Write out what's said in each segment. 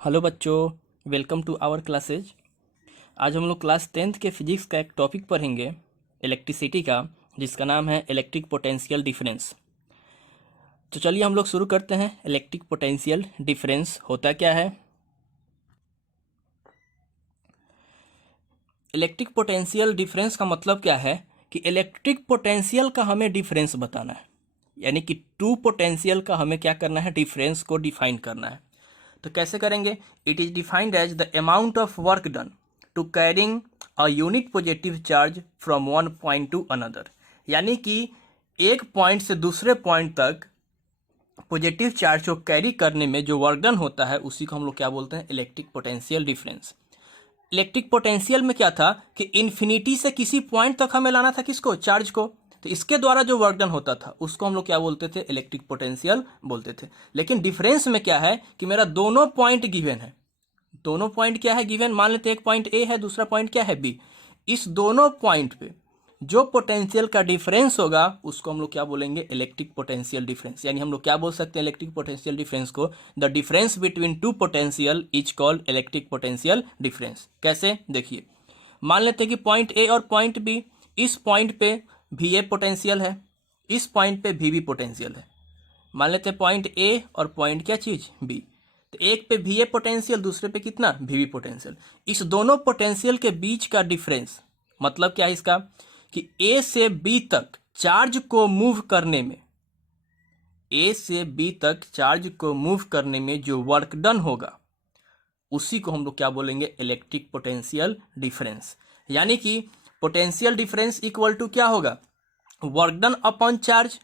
Hello बच्चों, welcome to our classes. आज हम लोग क्लास 10th के फिजिक्स का एक टॉपिक पढ़ेंगे इलेक्ट्रिसिटी का, जिसका नाम है इलेक्ट्रिक पोटेंशियल डिफरेंस। तो चलिए हम लोग शुरू करते हैं। इलेक्ट्रिक पोटेंशियल डिफरेंस होता क्या है? इलेक्ट्रिक पोटेंशियल डिफरेंस का मतलब क्या है कि इलेक्ट्रिक पोटेंशियल का हमें डिफरेंस बताना है, यानी कि टू पोटेंशियल का हमें क्या करना है, डिफरेंस को डिफाइन करना है। तो कैसे करेंगे? It is defined as the amount of work done to carrying a unit positive charge from one point to another, यानी कि एक पॉइंट से दूसरे पॉइंट तक पॉजिटिव चार्ज को कैरी करने में जो वर्क डन होता है उसी को हम लोग क्या बोलते हैं, electric potential difference. Electric potential में क्या था कि इन्फिनिटी से किसी पॉइंट तक हमें लाना था किसको, चार्ज को। तो इसके द्वारा जो वर्क डन होता था उसको हम लोग क्या बोलते थे, इलेक्ट्रिक पोटेंशियल बोलते थे। लेकिन डिफरेंस में क्या है कि मेरा दोनों पॉइंट गिवन है। दोनों पॉइंट क्या है गिवन, मान लेते हैं एक पॉइंट ए है, दूसरा पॉइंट क्या है बी। इस दोनों पॉइंट पे जो पोटेंशियल का डिफरेंस होगा उसको हम लोग क्या बोलेंगे, इलेक्ट्रिक पोटेंशियल डिफरेंस। यानी हम लोग क्या बोल सकते हैं इलेक्ट्रिक पोटेंशियल डिफरेंस को, the difference between two potential is called electric potential difference. कैसे, देखिए, मान लेते हैं कि पॉइंट ए और पॉइंट बी, इस पॉइंट पे भी ए पोटेंशियल है, इस पॉइंट पे भी पोटेंशियल है। मान लेते हैं पॉइंट ए और पॉइंट क्या चीज बी, तो एक पे भी ए पोटेंशियल, दूसरे पे कितना भी पोटेंशियल। इस दोनों पोटेंशियल के बीच का डिफरेंस मतलब क्या है इसका, कि ए से बी तक चार्ज को मूव करने में, ए से बी तक चार्ज को मूव करने में जो वर्क डन होगा उसी को हम लोग क्या बोलेंगे, इलेक्ट्रिक पोटेंशियल डिफरेंस। यानी कि पोटेंशियल डिफरेंस इक्वल टू क्या होगा, वर्क डन अपॉन चार्ज।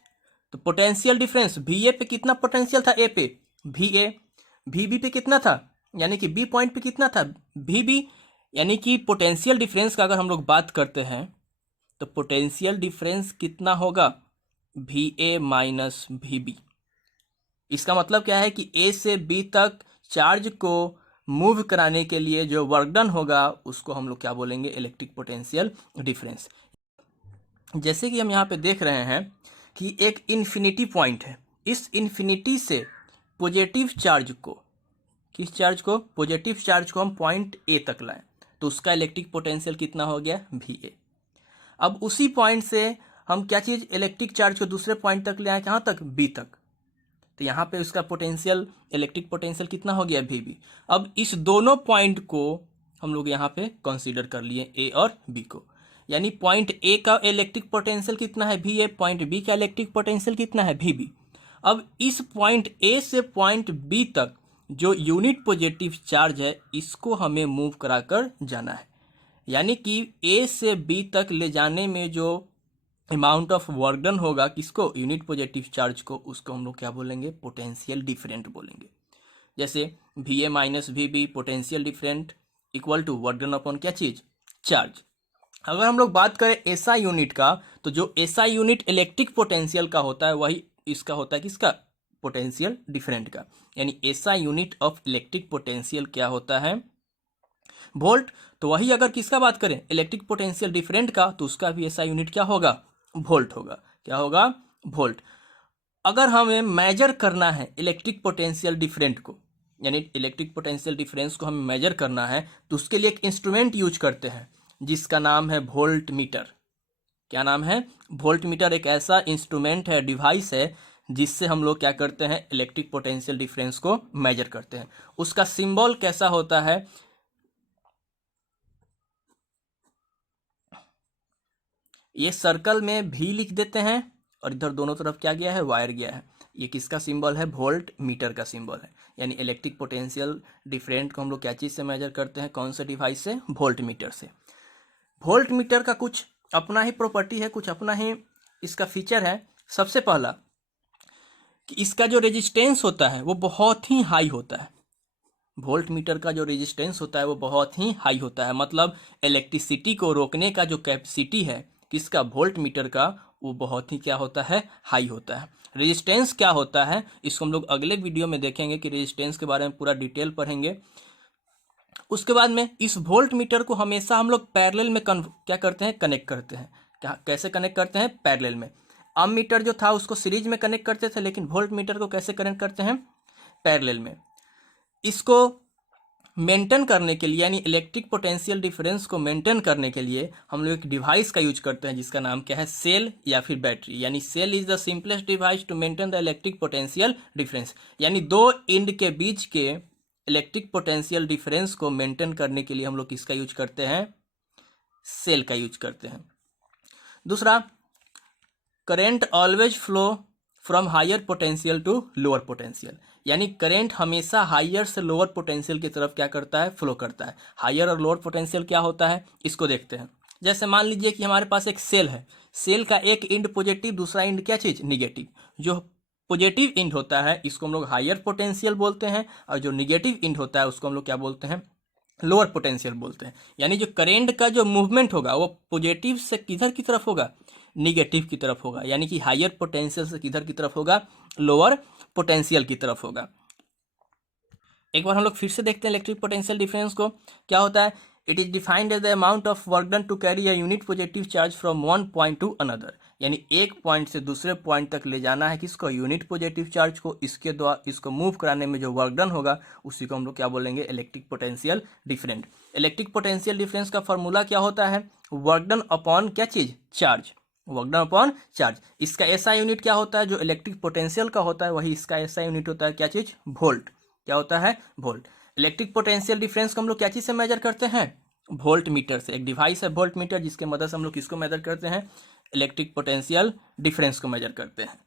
तो पोटेंशियल डिफरेंस भी ए पे कितना पोटेंशियल था, ए पे भी ए, भी बी पे कितना था, यानी कि बी पॉइंट पे कितना था, भी बी। यानी कि पोटेंशियल डिफरेंस का अगर हम लोग बात करते हैं तो पोटेंशियल डिफरेंस कितना होगा, भी ए माइनस भी बी। इसका मतलब क्या है कि ए से बी तक चार्ज को मूव कराने के लिए जो वर्क डन होगा उसको हम लोग क्या बोलेंगे, इलेक्ट्रिक पोटेंशियल डिफरेंस। जैसे कि हम यहाँ पे देख रहे हैं कि एक इन्फिनिटी पॉइंट है, इस इन्फिनिटी से पॉजिटिव चार्ज को, किस चार्ज को, पॉजिटिव चार्ज को हम पॉइंट ए तक लाएं तो उसका इलेक्ट्रिक पोटेंशियल कितना हो गया, भी ए। अब उसी पॉइंट से हम क्या चीज, इलेक्ट्रिक चार्ज को दूसरे पॉइंट तक ले आए, कहाँ तक, बी तक, तो यहाँ पे उसका पोटेंशियल, इलेक्ट्रिक पोटेंशियल कितना हो गया, भी बी। अब इस दोनों पॉइंट को हम लोग यहाँ पे कंसीडर कर लिए, ए और बी को। यानी पॉइंट ए का इलेक्ट्रिक पोटेंशियल कितना है, भी ए, पॉइंट बी का इलेक्ट्रिक पोटेंशियल कितना है, भी बी। अब इस पॉइंट ए से पॉइंट बी तक जो यूनिट पॉजिटिव चार्ज है इसको हमें मूव कराकर जाना है। यानी कि ए से बी तक ले जाने में जो अमाउंट ऑफ वर्क डन होगा किसको, यूनिट पॉजिटिव चार्ज को, उसको हम लोग क्या बोलेंगे, पोटेंशियल डिफरेंट बोलेंगे। जैसे भी ए माइनस भी B potential different equal to work done upon क्या चीज, चार्ज। अगर हम लोग बात करें एसआई यूनिट का, तो जो एसआई यूनिट इलेक्ट्रिक पोटेंशियल का होता है वही इसका होता है किसका, पोटेंशियल डिफरेंट का। यानी SI unit of electric potential क्या होता है, वोल्ट। तो वही अगर किसका बात करें, इलेक्ट्रिक पोटेंशियल डिफरेंट का, तो उसका भी एसआई यूनिट क्या होगा, वोल्ट होगा। क्या होगा, वोल्ट। अगर हमें मेजर करना है इलेक्ट्रिक पोटेंशियल डिफरेंट को, यानी इलेक्ट्रिक पोटेंशियल डिफरेंस को हमें मेजर करना है, तो उसके लिए एक इंस्ट्रूमेंट यूज करते हैं जिसका नाम है वोल्ट मीटर। क्या नाम है, वोल्ट मीटर। एक ऐसा इंस्ट्रूमेंट है, डिवाइस है, जिससे हम लोग क्या करते हैं, इलेक्ट्रिक पोटेंशियल डिफरेंस को मेजर करते हैं। उसका सिंबल कैसा होता है, ये सर्कल में भी लिख देते हैं और इधर दोनों तरफ क्या गया है, वायर गया है। ये किसका सिंबल है, वोल्ट मीटर का सिंबल है। यानी इलेक्ट्रिक पोटेंशियल डिफरेंट को हम लोग क्या चीज़ से मेजर करते हैं, कौन से डिवाइस से, वोल्ट मीटर से। वोल्ट मीटर का कुछ अपना ही प्रॉपर्टी है, कुछ अपना ही इसका फीचर है। सबसे पहला कि इसका जो रेजिस्टेंस होता है वो बहुत ही हाई होता है। वोल्ट मीटर का जो रेजिस्टेंस होता है वो बहुत ही हाई होता है, मतलब इलेक्ट्रिसिटी को रोकने का जो कैपेसिटी है किसका, वोल्ट मीटर का, वो बहुत ही क्या होता है, हाई होता है। रेजिस्टेंस क्या होता है इसको हम लोग अगले वीडियो में देखेंगे कि रेजिस्टेंस के बारे में पूरा डिटेल पढ़ेंगे। उसके बाद में इस वोल्ट मीटर को हमेशा हम लोग पैरेलल में क्या करते हैं, कनेक्ट करते हैं। कैसे कनेक्ट करते हैं, पैरेलल में। अम मीटर जो था उसको सीरीज में कनेक्ट करते थे, लेकिन वोल्ट मीटर को कैसे कनेक्ट करते हैं, पैरेलल में। इसको मेंटेन करने के लिए, यानी इलेक्ट्रिक पोटेंशियल डिफरेंस को मेंटेन करने के लिए हम लोग एक डिवाइस का यूज करते हैं जिसका नाम क्या है, सेल या फिर बैटरी। यानी cell is the simplest device to maintain the electric potential difference. यानी दो इंड के बीच के इलेक्ट्रिक पोटेंशियल डिफरेंस को मेंटेन करने के लिए हम लोग किसका यूज करते हैं, सेल का यूज करते हैं। दूसरा, current always flow from higher potential to lower potential. यानी करंट हमेशा हायर से लोअर पोटेंशियल की तरफ क्या करता है, फ्लो करता है। हायर और लोअर पोटेंशियल क्या होता है, इसको देखते हैं। जैसे मान लीजिए कि हमारे पास एक सेल है, सेल का एक इंड पॉजिटिव, दूसरा इंड क्या चीज, निगेटिव। जो पॉजिटिव इंड होता है इसको हम लोग हायर पोटेंशियल बोलते हैं, और जो निगेटिव इंड होता है उसको हम लोग क्या बोलते हैं, लोअर पोटेंशियल बोलते हैं। यानी जो करेंट का जो मूवमेंट होगा वो पॉजिटिव से किधर की तरफ होगा, निगेटिव की तरफ होगा। यानी कि हायर पोटेंशियल से किधर की तरफ होगा, लोअर पोटेंशियल की तरफ होगा। एक बार हम लोग फिर से देखते हैं इलेक्ट्रिक पोटेंशियल डिफरेंस को। क्या होता है, it is defined as the amount of work done to carry a unit positive charge from one point to another. यानी एक पॉइंट से दूसरे पॉइंट तक ले जाना है किसको, यूनिट पॉजिटिव चार्ज को। इसके द्वारा इसको मूव कराने में जो वर्क डन होगा उसी को हम लोग क्या बोलेंगे, electric potential difference. Electric potential difference का फॉर्मूला क्या होता है, वर्क डन अपॉन क्या चीज, charge. Work done upon charge. इसका एसआई यूनिट क्या होता है, जो इलेक्ट्रिक पोटेंशियल का होता है वही इसका एसआई यूनिट होता है, क्या चीज, वोल्ट। क्या होता है, वोल्ट। इलेक्ट्रिक पोटेंशियल डिफरेंस को हम लोग क्या चीज से मेजर करते हैं, वोल्ट मीटर से। एक डिवाइस है वोल्ट मीटर जिसके मदद से हम लोग किसको मेजर करते हैं, इलेक्ट्रिक पोटेंशियल डिफरेंस को मेजर करते हैं।